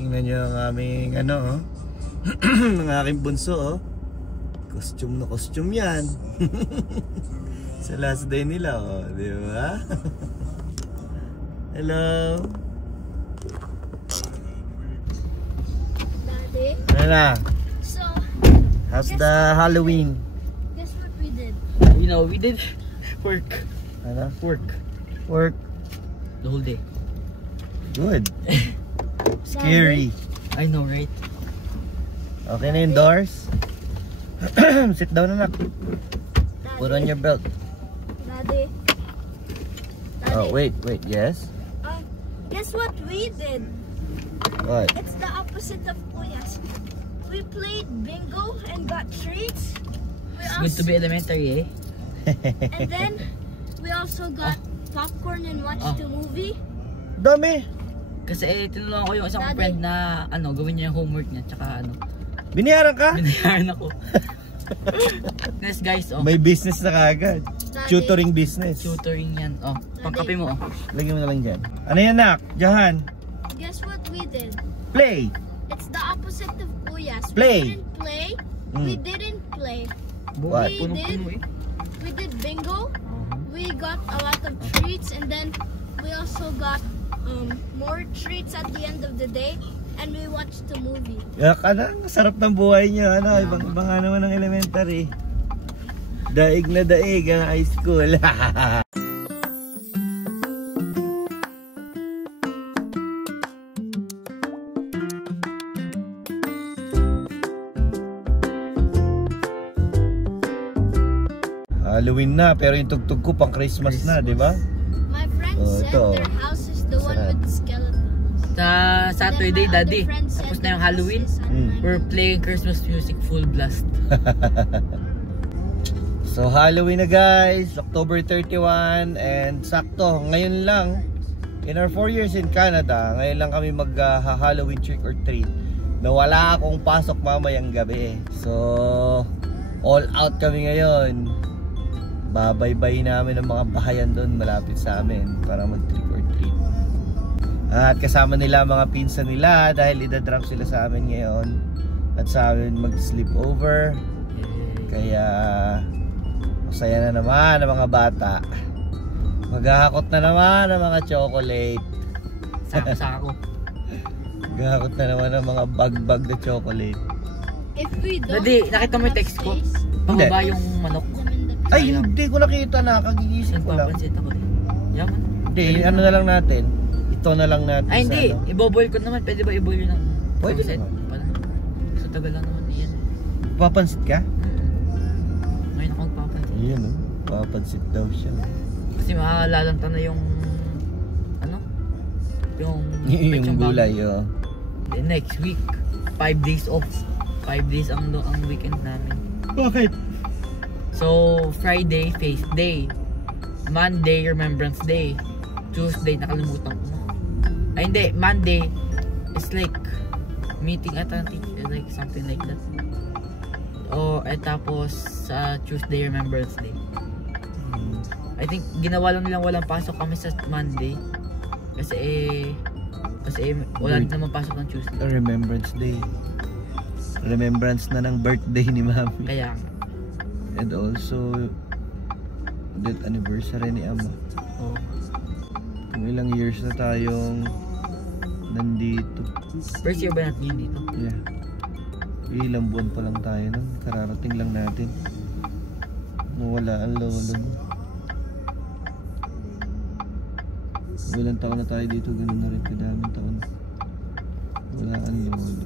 Tingnan nyo ang aming ano oh. Ang aking bunso oh. Costume na costume yan. Sa last day nila oh, di ba? Hello. Daddy. Ano na? So, how's the Halloween? Guess what we did? You know, we did work. Ano? Work. The whole day. Good. Scary. I know, right? Okay na yung doors? Sit down anak. Put on your belt. Daddy. Oh, wait, yes? Guess what we did? What? It's the opposite of Kuyas. We played bingo and got treats. It's good to be elementary, eh? And then we also got popcorn and watched the movie. Dami. Kasi tinulungan ko yung isang Daddy. friend na gawin niya yung homework niya, tsaka Biniyaran ka? binayaran ako. Yes guys, May business na kagad. Daddy. Tutoring business. tutoring yan. Pangkape mo. Lagyan mo na lang dyan. Ano yan nak? Jahan. Guess what we did? Play. It's the opposite of Kuyas. Play. We didn't play. We didn't play. What? Punong-puno eh. We did bingo. We got a lot of treats, and then we also got more treats at the end of the day, and we watched the movie. Yak, sarap ng buhay niyo. Ibang nga naman ng elementary. Daig na daig ang high school. Halloween na, pero yung tugtog ko pang Christmas na, di ba? My friend said ito. their house is the one with the skeletons. Sa Saturday, Then my Daddy, other friend said tapos na their yung house Halloween, is on my we're mom. playing Christmas music full blast. So Halloween na guys, October 31, and sakto, ngayon lang, in our 4 years in Canada, ngayon lang kami mag-Halloween trick or treat na wala akong pasok mamayang gabi. So, all out kami ngayon. Babaybay namin ang mga bahayan doon malapit sa amin para mag-trick or treat. At kasama nila mga pinsan nila dahil idadrop sila sa amin ngayon. At sa amin mag-sleep over. Kaya masaya na naman ang mga bata. Maghahakot na naman ang mga chocolate. Saka ko. Maghahakot na naman ang mga bag-bag na chocolate. If we don't Daddy, nakita mo yung have text ko? space, Pababa yung manok. put them in the Ay, hindi ko nakita na. Kagigising ko lang. Nagpapansit ako eh. Yaman. Hindi, ano na lang natin. Ito na lang natin. Ay hindi, sa ano. iboboil ko naman. Pwede ba iboil yun ng Pwede frozen? naman. Pala. So tagal lang naman yan. Papansit ka? Ngayon ako magpapansit. Ayan o. Papansit daw siya. Kasi makalalanta na yung yung Yung gulay oh. Then next week 5 days off. 5 days ang weekend namin. Bakit? So Friday feast day, Monday remembrance day, Tuesday nakalimutan ko na. Ay hindi, Monday is like meeting at like something like that. Tapos sa Tuesday remembrance day. I think ginawa lang nilang walang pasok kami sa Monday kasi wala naman pasok ng Tuesday. Remembrance Day. Remembrance na ng birthday ni Mami. Kaya And also death anniversary ni Ama. Kung ilang years na tayong nandito. first year ba natin yun dito? Yeah. Ilang buwan pa lang tayo nun. Kararating lang natin. Nawala ang lolo mo. Ilang taon na tayo dito, ganun na rin kadaming taon. Wala ang lolo.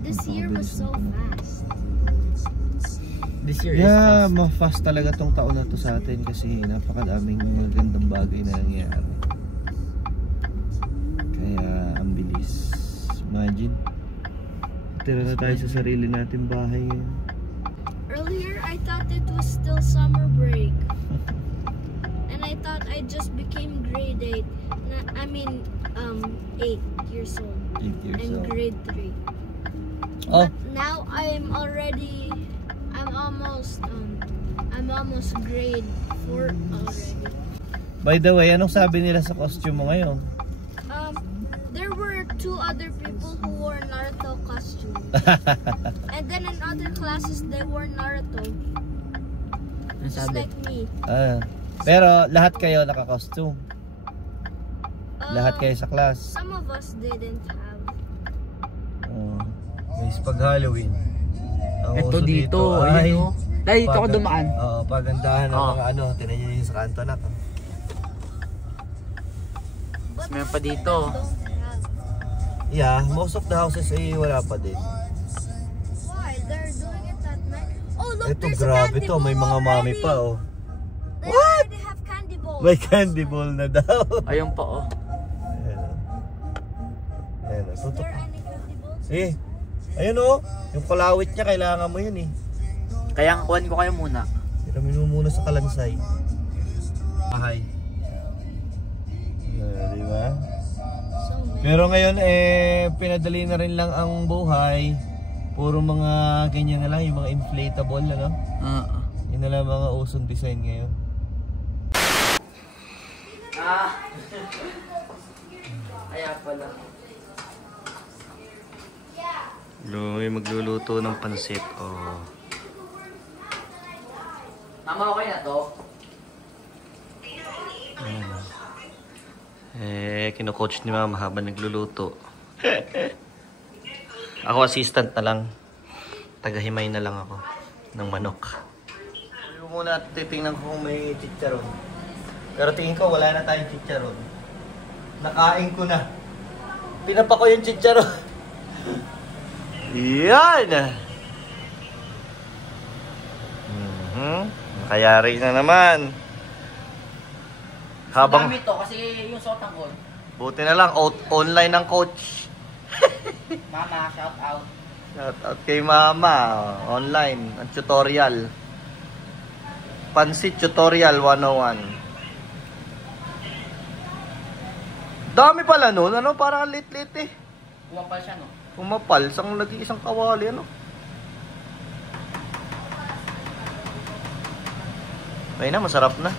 This year was so fast. This year is Yeah, fast. ma-fast talaga tong taon na to sa atin kasi napakadaming magandang bagay na nangyayari. Kaya ang bilis. Imagine, tira na tayo sa sarili natin bahay ngayon. Earlier, I thought it was still summer break. And I thought I just became grade 8. I mean, 8 years old. 8 years And old. grade 3. Oh, But now I'm almost grade 4 already. by the way, anong sabi nila sa costume mo ngayon? there were 2 other people who wore Naruto costumes. And then in other classes, they wore Naruto. Ang Just sabi. like me. Pero lahat kayo naka-costume. Lahat Uh, kayo sa class. Some of us didn't have. Guys, pag Halloween. Ang Ito uso dito, ayun o. Dahil dito ako dumaan. Oo, pagandahan ng Oo. mga ano. Tinan nyo yun sa kanto na to. But Meron most pa of dito. them don't have. Yeah, most of the houses ay wala pa din. Why? They're doing it at night. Oh, look, Ito, there's a grabe candy to. May bowl mga mami already. pa, oh. They already have candy bowls. May candy ball na daw. Ayun pa oh. Ayan, oh. Ayan, oh. Is Tutok. there any candy bowls? Eh, ayun, oh. Yung kulawit niya, kailangan mo yun, eh. Kaya kuhan ko kayo muna. Tiramin mo muna sa kalansay. Ahay. Di ba? So many. Pero ngayon, pinadali na rin lang ang buhay. Puro mga ganyan na lang, yung mga inflatable, ano? Yun na lang mga usong design ngayon. Kaya pala. May magluluto ng pansit, oh. Mama, okay na to? Kino-coach ni Mama habang nagluluto. Ako assistant na lang. Tagahimay na lang ako ng manok. Yung muna titingnan ko kung may chicharon. Pero tingin ko wala na tayong chicharon. Nakain ko na. Pinapa ko yung chicharon. Yan! Nakayari na naman. Habang... Dami to kasi yung sotang ko. Buti na lang, online ang coach. Mama, shout out. Shout out kay Mama. Online, ang tutorial. Pansit Tutorial 101. Dami pala nun, ano? Parang lit-lit eh. Pumapal siya, no? Pumapal, isang kawali, ano? Ay na, masarap na.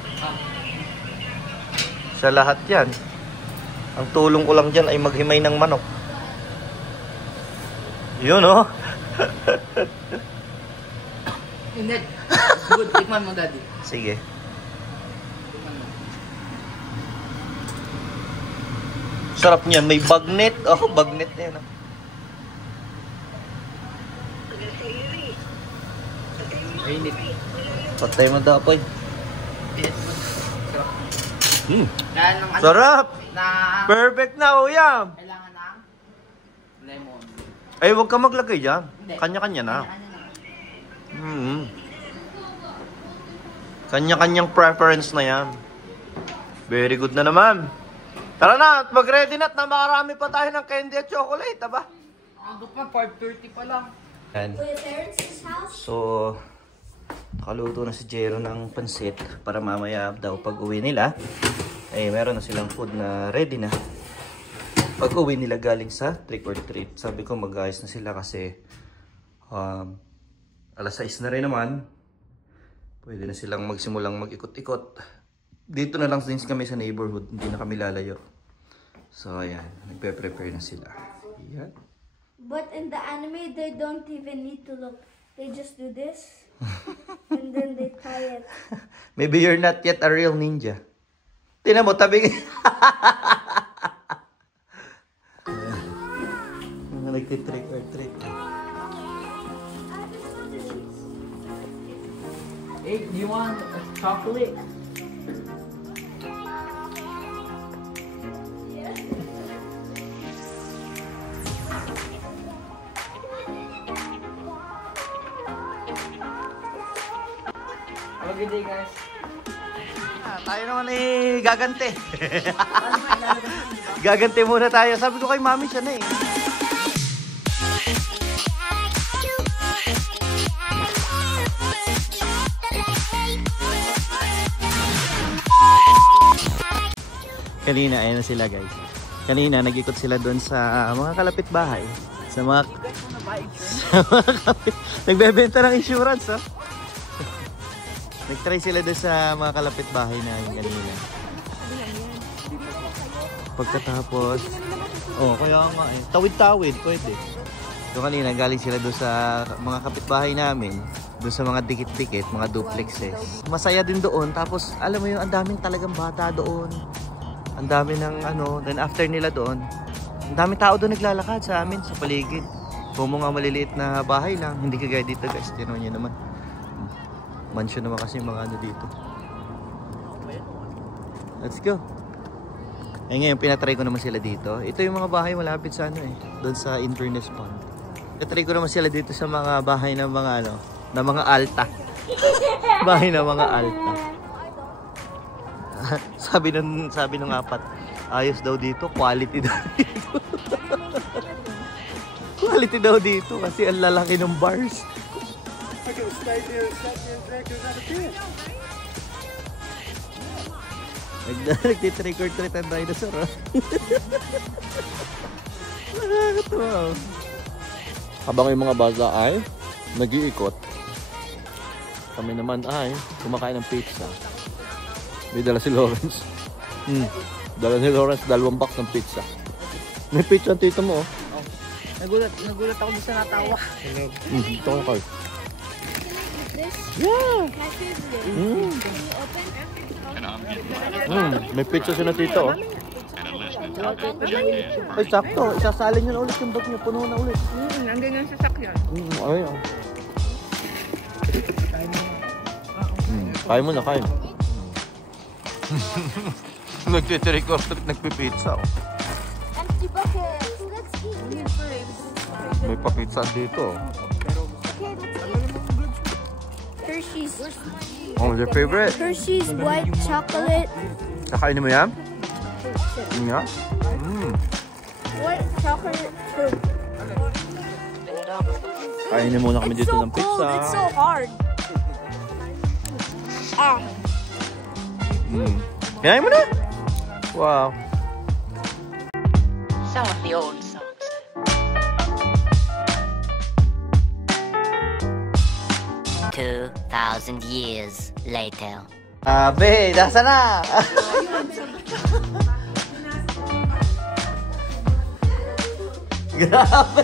Sa lahat yan. Ang tulong ko lang dyan ay maghimay ng manok. Yun, oh. Hindi. Good, tikman mo, Daddy. Sige. Tikman mo. Sarap niyan. May bagnet. Oh, bagnet na yan. Oh. Mainit. Patay mo daw po. Sarap. Kaya ng ano, Sarap! na Perfect na, uyam! kailangan ng lemon. Ay, huwag ka maglagay dyan. Hindi. Kanya-kanya na. Kanya-kanya na. Kanya-kanyang preference na yan. Very good na naman. Tara na, at mag-ready na at na makarami pa tayo ng candy at chocolate, aba? Ano pa, 5:30 pa lang. Yan. To your parents' house? So, nakaluto na si Jero ng pansit para mamaya daw pag uwi nila. Eh, meron na silang food na ready na. Pag uwi nila galing sa trick or treat. Sabi ko mag-ayos na sila kasi alas 6 na rin naman. Pwede na silang magsimulang mag-ikot-ikot. Dito na lang din kami sa neighborhood. Hindi na kami lalayo. So, ayan. Nagpe-prepare na sila. Ayan. But in the anime, they don't even need to look. They just do this. And then they tie it. Maybe you're not yet a real ninja. Tingnan mo, tabing... Mga nagtitrick or treat. Hey, do you want chocolate? Have a good day, guys. Tayo naman gagante. Gagante muna tayo. Sabi ko kay mami siya na eh. Kanina, ayan na sila guys. Kanina, nag-ikot sila doon sa mga kalapit bahay. Sa mga... Nagbebenta ng insurance, oh. Nag-try sila doon sa mga kalapit bahay na yung kanina. Pagkatapos, oh, kaya nga eh. Tawid-tawid, pwede. So kanina galing sila doon sa mga kapitbahay namin, doon sa mga dikit-dikit, mga duplexes. Masaya din doon, tapos alam mo yun, ang daming talagang bata doon. Ang dami ng ano, then after nila doon, ang daming tao doon naglalakad sa amin, sa paligid. Kung mga maliliit na bahay lang, hindi kagaya dito guys, tinaw nyo naman. Mansion naman kasi yung mga ano dito. Let's go. Eh ngayon, pinatry ko naman sila dito. Ito yung mga bahay malapit sa ano eh, doon sa Inverness Pond. Pinatry ko naman sila dito sa mga bahay ng mga ano, ng mga alta. Bahay ng mga alta. sabi ng apat, ayos daw dito, quality daw dito. Quality daw dito kasi ang lalaki ng bars. Nagtitrick or treat ang dinosaur. Nakakatawa. Habang yung mga bata ay nag-iikot, kami naman ay kumakain ng pizza. May dala si Lawrence. Dala ni Lawrence 2 box ng pizza. May pizza ang tito mo. Oh. Nagulat ako doon sa natawa. Ito ko kayo. This? Yeah! Can I feel this? Can you open? May pizza si na tito. Ay, sakto. Isasalin nyo na ulit yung bag niya. Puno na ulit. Nandiyan yung sasakyan. Ay, Kain mo na, kain. Nagtitirik or nagpipizza. Empty buckets. Let's eat. May pa-pizza dito. Okay, let's eat. Hershey's. Oh, your favorite? Hershey's white chocolate. Kakainin mo yan? Nga? White chocolate fruit. Kainin muna kami dito ng pizza. It's so hard. Ah. Kinain mo na? Wow. Some of the old songs. "2,000 years later." Abe, nasa na? Grabe.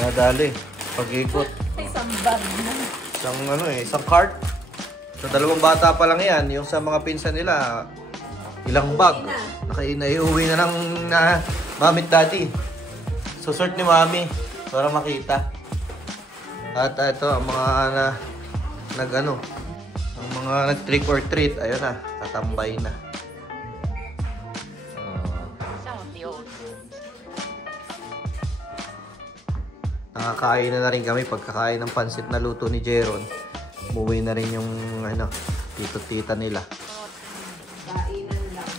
Nadali. Pag-ikot. Isang bag na. Isang cart. Sa 2 bata pa lang yan. Yung sa mga pinsan nila, ilang bag. Iuwi na ng mamit daddy. Susort ni mami para makita. At ito, ang mga ang mga nag-trick or treat, ayun na, tatambay na. Some of the old songs. Nakakain na rin kami pagkakain ng pansit na luto ni Jeron. Umuwi na rin yung tito-tita nila.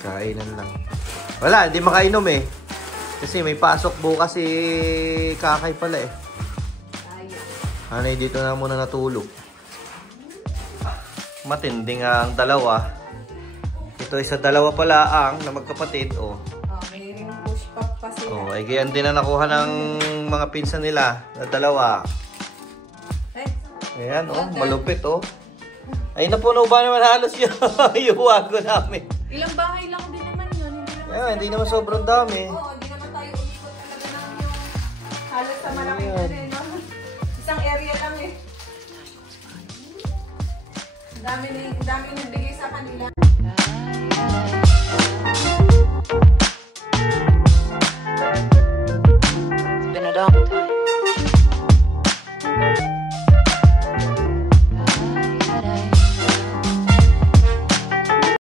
Kainan lang. Wala, hindi makainom eh. Kasi may pasok bukas si Kakay pala eh. Hanay dito na muna natulog. Matindi nga ang dalawa. Ito isa dalawa pala ang na magkapatid. Oh. May push pop pa sila. Oh, ay gayan din na nakuha ng mga pinsan nila na dalawa. Ayan, oh, malupit, oh. Ay, napuno ba naman halos yung wago namin? Ilang bahay lang din naman yun. Hindi naman sobrang dami. Oo, hindi naman tayo umikot talaga ng yung halos sa malaking area, no? Isang area lang eh. Ang dami nagbigay sa kanila.